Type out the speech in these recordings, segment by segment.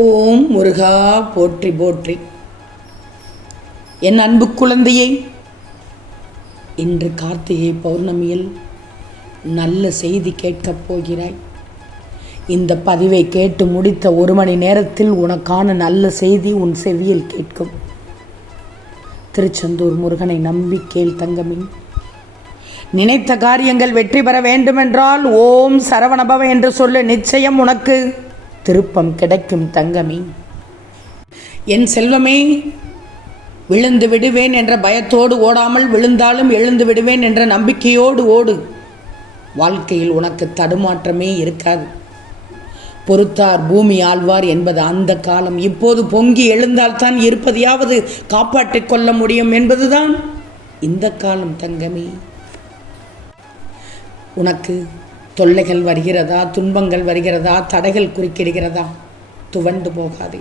ஓம் முருகா போற்றி போற்றி. என் அன்பு குழந்தையை, இன்று கார்த்திகை பௌர்ணமியில் நல்ல செய்தி கேட்கப் போகிறாய். இந்த பதிவை கேட்டு முடித்த 1 மணி நேரத்தில் உனக்கான நல்ல செய்தி உன் செவியில் கேட்கும். திருச்செந்தூர் முருகனை நம்பி கேள் தங்கமே. நினைத்த காரியங்கள் வெற்றி பெற வேண்டுமென்றால் ஓம் சரவணபவ என்று சொல்லு. நிச்சயம் உனக்கு திருப்பம் கிடைக்கும் தங்கமே. என் செல்வமே, விழுந்து விடுவேன் என்ற பயத்தோடு ஓடாமல் விழுந்தாலும் எழுந்து விடுவேன் என்ற நம்பிக்கையோடு ஓடு. வாழ்க்கையில் உனக்கு தடுமாற்றமே இருக்காது. பொறுத்தார் பூமி ஆழ்வார் என்பது அந்த காலம். இப்போது பொங்கி எழுந்தால்தான் இருப்பதையாவது காப்பாற்றிக் கொள்ள முடியும் என்பதுதான் இந்த காலம் தங்கமே. உனக்கு தொல்லைகள் வருகிறதா, துன்பங்கள் வருகிறதா, தடைகள் குறுக்கிடுகிறதா? துவண்டு போகாதே.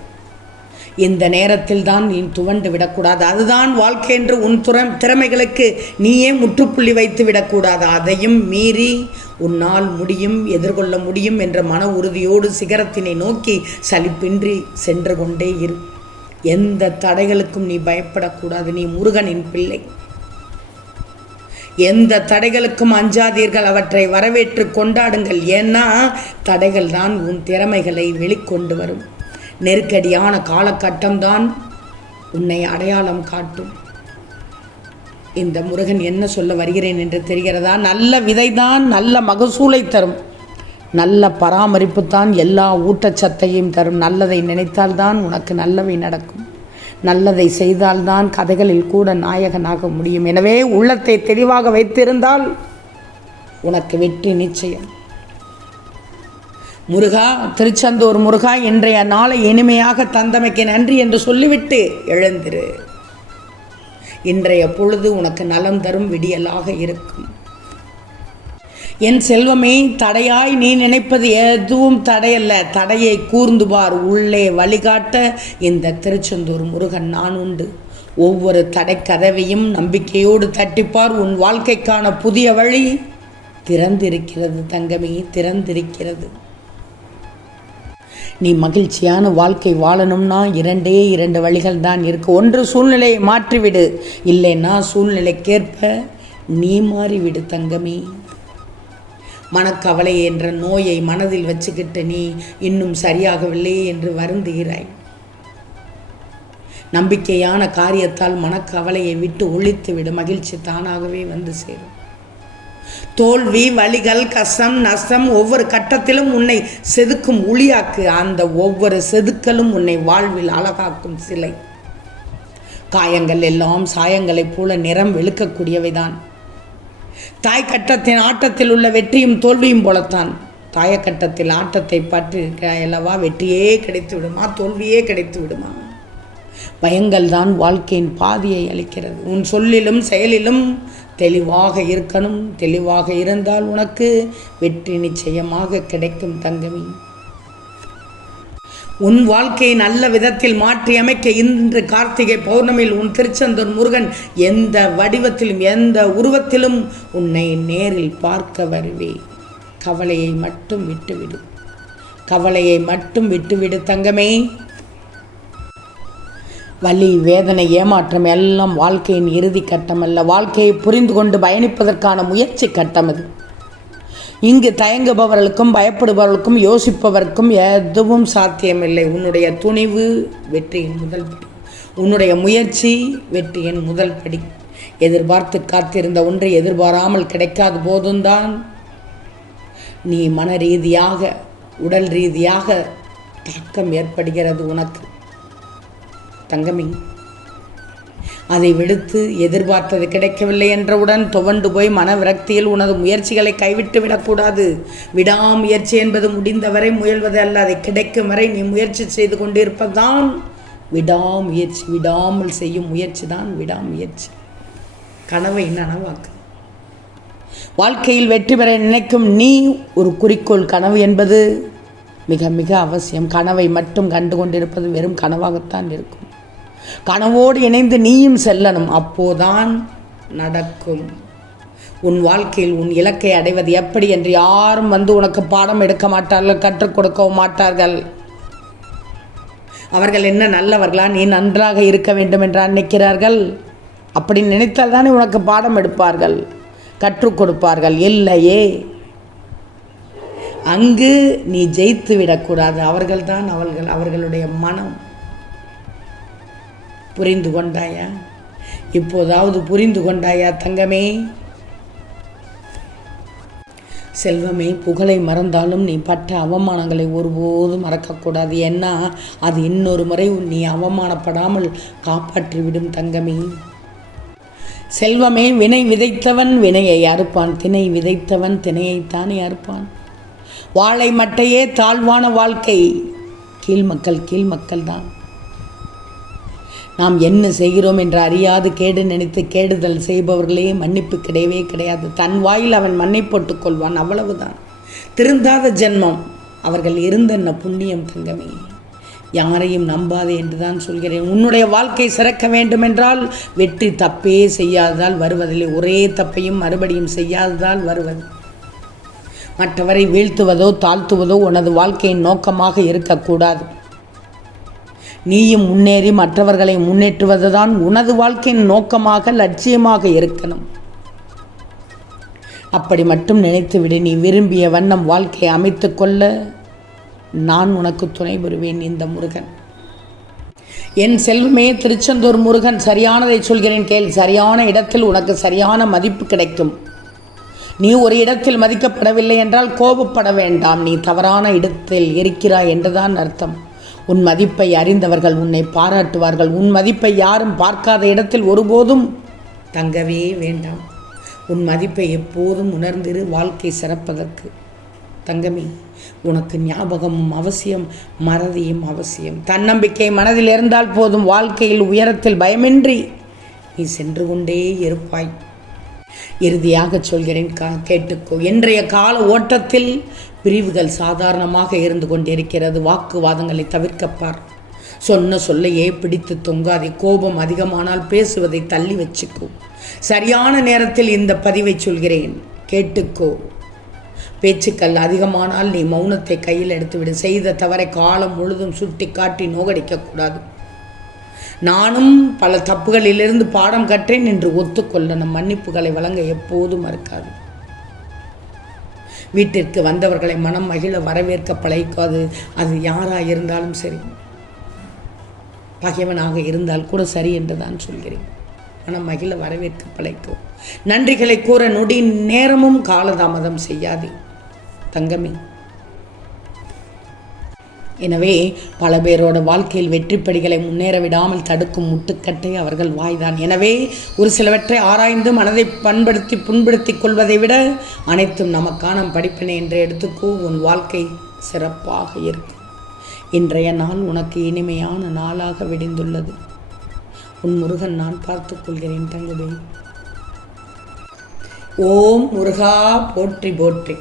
இந்த நேரத்தில் தான் நீ துவண்டு விடக்கூடாது. அதுதான் வாழ்க்கை என்று உன் திறமைகளுக்கு நீயே முற்றுப்புள்ளி வைத்து விடக்கூடாது. அதையும் மீறி உன்னால் முடியும், எதிர்கொள்ள முடியும் என்ற மன உறுதியோடு சிகரத்தினை நோக்கி சலிப்பின்றி சென்று கொண்டே இரு. எந்த தடைகளுக்கும் நீ பயப்படக்கூடாது. நீ முருகனின் பிள்ளை. எந்த தடைகளுக்கும் அஞ்சாதீர்கள், அவற்றை வரவேற்று கொண்டாடுங்கள். ஏன்னா தடைகள் தான் உன் திறமைகளை வெளிக்கொண்டு வரும். நெருக்கடியான காலகட்டம்தான் உன்னை அடையாளம் காட்டும். இந்த முருகன் என்ன சொல்ல வருகிறேன் என்று தெரிகிறதா? நல்ல விதைதான் நல்ல மகசூலை தரும். நல்ல பராமரிப்பு தான் எல்லா ஊட்டச்சத்தையும் தரும். நல்லதை நினைத்தால்தான் உனக்கு நல்லவை நடக்கும். நல்லதை செய்தால்தான் கதைகளில் கூட நாயகனாக முடியும். எனவே உள்ளத்தை தெளிவாக வைத்திருந்தால் உனக்கு வெற்றி நிச்சயம். முருகா, திருச்செந்தூர் முருகா, இன்றைய நாளை இனிமையாக தந்தமைக்கு நன்றி என்று சொல்லிவிட்டு எழுந்திரு. இன்றைய பொழுது உனக்கு நலம் தரும் விடியலாக இருக்கும். என் செல்வமே, தடையாய் நீ நினைப்பது எதுவும் தடையல்ல. தடையை கூர்ந்து பார். உள்ளே வழிகாட்ட இந்த திருச்செந்தூர் முருகன் நான் உண்டு. ஒவ்வொரு தடை கதவையும் நம்பிக்கையோடு தட்டிப்பார். உன் வாழ்க்கைக்கான புதிய வழி திறந்திருக்கிறது தங்கமே, திறந்திருக்கிறது. நீ மகிழ்ச்சியான வாழ்க்கை வாழணும்னா 2 வழிகள் தான் இருக்கு. ஒன்று, சூழ்நிலையை மாற்றிவிடு. இல்லைன்னா சூழ்நிலைக்கேற்ப நீ மாறிவிடு தங்கமே. மனக்கவலை என்ற நோயை மனதில் வச்சுக்கிட்டு நீ இன்னும் சரியாகவில்லையே என்று வருந்துகிறாய். நம்பிக்கையான காரியத்தால் மனக்கவலையை விட்டு ஒழித்துவிடு. மகிழ்ச்சி தானாகவே வந்து சேரும். தோல்வி, வலிகள், கஷ்டம், நஷ்டம் ஒவ்வொரு கட்டத்திலும் உன்னை செதுக்கும் உளியாக்கு. அந்த ஒவ்வொரு செதுக்கலும் உன்னை வாழ்வில் அழகாக்கும் சிலை. காயங்கள் எல்லாம் சாயங்களைப் போல நிறம் வெளுக்கக்கூடியவைதான். தாய் கட்டத்தின் ஆட்டத்தில் உள்ள வெற்றியும் தோல்வியும் போலத்தான். தாயக்கட்டத்தில் ஆட்டத்தை பற்றி அல்லவா வெற்றியே கிடைத்து விடுமா, தோல்வியே கிடைத்து விடுமா? பயங்கள் தான் வாழ்க்கையின் பாதியை அளிக்கிறது. உன் சொல்லிலும் செயலிலும் தெளிவாக இருக்கணும். தெளிவாக இருந்தால் உனக்கு வெற்றி நிச்சயமாக கிடைக்கும் தங்கமே. உன் வாழ்க்கையை நல்ல விதத்தில் மாற்றி அமைக்க இன்று கார்த்திகை பௌர்ணமியில் உன் திருச்செந்தூர் முருகன் எந்த வடிவத்திலும் எந்த உருவத்திலும் உன்னை நேரில் பார்க்க வருவே. கவலையை மட்டும் விட்டுவிடு. கவலையை மட்டும் விட்டுவிடு தங்கமே. வலி, வேதனை, ஏமாற்றம் எல்லாம் வாழ்க்கையின் இறுதி கட்டம் அல்ல. வாழ்க்கையை புரிந்து கொண்டு பயணிப்பதற்கான முயற்சி கட்டம் அது. இங்கு தயங்குபவர்களுக்கும் பயப்படுபவர்களுக்கும் யோசிப்பவருக்கும் எதுவும் சாத்தியமில்லை. உன்னுடைய துணிவு வெற்றியின் முதல் படி. உன்னுடைய முயற்சி வெற்றியின் முதல் படி. எதிர்பார்த்து காத்திருந்த ஒன்றை எதிர்பாராமல் கிடைக்காத போதும்தான் நீ மன ரீதியாக, உடல் ரீதியாக தாக்கம் ஏற்படுகிறது உனக்கு தங்கமே. அதை விடுத்து எதிர்பார்த்தது கிடைக்கவில்லை என்றவுடன் துவண்டு போய் மன விரக்தியில் உனது முயற்சிகளை கைவிட்டு விடக்கூடாது. விடாமுயற்சி என்பது முடிந்தவரை முயல்வது அல்ல. அதை கிடைக்கும் வரை நீ முயற்சி செய்து கொண்டிருப்பதுதான் விடாமுயற்சி. விடாமல் செய்யும் முயற்சி தான் விடாமுயற்சி. கனவை நனவாக்கு. வாழ்க்கையில் வெற்றி பெற நினைக்கும் நீ ஒரு குறிக்கோள். கனவு என்பது மிக மிக அவசியம். கனவை மட்டும் கண்டு கொண்டிருப்பது வெறும் கனவாகத்தான் இருக்கும். கனவோடு இணைந்து நீயும் செல்லணும். அப்போதான் நடக்கும். உன் வாழ்க்கையில் உன் இலக்கை அடைவது எப்படி என்று யாரும் வந்து உனக்கு பாடம் எடுக்க மாட்டார்கள், கற்றுக் கொடுக்கவும் மாட்டார்கள். அவர்கள் என்ன நல்லவர்களா, நீ நன்றாக இருக்க வேண்டும் என்றா நினைக்கிறார்கள்? அப்படி நினைத்தால் தானே உனக்கு பாடம் எடுப்பார்கள், கற்றுக் கொடுப்பார்கள். இல்லையே, அங்கு நீ ஜெயித்து விடக்கூடாது. அவர்கள்தான் அவர்களுடைய மனம். புரிந்து கொண்டாயா? இப்போதாவது புரிந்து கொண்டாயா தங்கமே? செல்வமே, புகழை மறந்தாலும் நீ பட்ட அவமானங்களை ஒருபோதும் மறக்கக்கூடாது. ஏன்னா அது இன்னொரு முறை நீ அவமானப்படாமல் காப்பாற்றிவிடும் தங்கமே. செல்வமே, வினை விதைத்தவன் வினையை அறுப்பான், திணை விதைத்தவன் திணையைத்தானே அறுப்பான். வாழை மட்டையே தாழ்வான வாழ்க்கை. கீழ்மக்கள் தான். நாம் என்ன செய்கிறோம் என்று அறியாது கேடு நினைத்து கேடுதல் செய்பவர்களே மன்னிப்பு கிடையவே கிடையாது. தன் வாயில் அவன் மண்ணை போட்டுக் கொள்வான், அவ்வளவுதான். திருந்தாத ஜென்மம். அவர்கள் இருந்தென்ன புண்ணியம் தங்கமே. யாரையும் நம்பாதே என்று தான் சொல்கிறேன். உன்னுடைய வாழ்க்கை சிறக்க வேண்டுமென்றால் வெற்றி தப்பே செய்யாததால் வருவதில்லை, ஒரே தப்பையும் மறுபடியும் செய்யாததால் வருவது. மற்றவரை வீழ்த்துவதோ தாழ்த்துவதோ உனது வாழ்க்கையின் நோக்கமாக இருக்கக்கூடாது. நீயும் முன்னேறி மற்றவர்களை முன்னேற்றுவதுதான் உனது வாழ்க்கையின் நோக்கமாக, லட்சியமாக இருக்கணும். அப்படி மட்டும் நினைத்துவிடு. நீ விரும்பிய வண்ணம் வாழ்க்கையை அமைத்து கொள்ள நான் உனக்கு துணை புரிவேன். இந்த முருகன் என் செல்வமே. திருச்செந்தூர் முருகன் சரியானதை சொல்கிறேன் கேள். சரியான இடத்தில் உனக்கு சரியான மதிப்பு கிடைக்கும். நீ ஒரு இடத்தில் மதிக்கப்படவில்லை என்றால் கோபப்பட வேண்டாம். நீ தவறான இடத்தில் இருக்கிறாய் என்றுதான் அர்த்தம். உன் மதிப்பை அறிந்தவர்கள் உன்னை பாராட்டுவார்கள். உன் மதிப்பை யாரும் பார்க்காத இடத்தில் ஒருபோதும் தங்கவே வேண்டாம். உன் மதிப்பை எப்போதும் உணர்ந்திரு, வாழ்க்கை சிறப்பதற்கு. தங்கமே, உனக்கு ஞாபகமும் அவசியம், மறதியும் அவசியம். தன்னம்பிக்கை மனதில் இருந்தால் போதும். வாழ்க்கையில் உயரத்தில் பயமின்றி நீ சென்று கொண்டே இருப்பாய். இறுதியாக சொல்கிறேன், கேட்டுக்கோ. இன்றைய கால ஓட்டத்தில் பிரிவுகள் சாதாரணமாக இருந்து கொண்டிருக்கிறது. வாக்குவாதங்களை தவிர்க்கப்பார். சொன்ன சொல்லையே பிடித்து தொங்காதே. கோபம் அதிகமானால் பேசுவதை தள்ளி வச்சுக்கோ. சரியான நேரத்தில் இந்த பதிவை சொல்கிறேன், கேட்டுக்கோ. பேச்சுக்கள் அதிகமானால் நீ மௌனத்தை கையில் எடுத்துவிடு. செய்த தவறை காலம் முழுதும் சுட்டி காட்டி நோகடிக்கக்கூடாது. நானும் பல தப்புகளிலிருந்து பாடம் கற்றேன் என்று ஒத்துக்கொள்ளணும். மன்னிப்புகளை வழங்க எப்போதும் மறுக்காது. வீட்டிற்கு வந்தவர்களை மனம் மகிழ வரவேற்க பழகிக்காது. அது யாராக இருந்தாலும் சரி, பகைவனாக இருந்தால் கூட சரி என்று தான் சொல்கிறேன். மனம் மகிழ வரவேற்க பழகிக்கோ. நன்றிகளை கூற நொடி நேரமும் காலதாமதம் செய்யாதே தங்கமே. எனவே பல பேரோட வாழ்க்கையில் வெற்றிப்படிகளை முன்னேற விடாமல் தடுக்கும் முட்டுக்கட்டை அவர்கள் வாய்தான். எனவே ஒரு சிலவற்றை ஆராய்ந்து மனதை பண்படுத்தி புண்படுத்தி கொள்வதை விட அனைத்தும் நமக்கான படிப்பினை என்று எடுத்துக்கோ. உன் வாழ்க்கை சிறப்பாக இருக்கும். இன்றைய நாள் உனக்கு இனிமையான நாளாக விடிந்துள்ளது. உன் முருகன் நான் பார்த்துக் கொள்கிறேன் தங்கவே. ஓம் முருகா போற்றி போற்றி.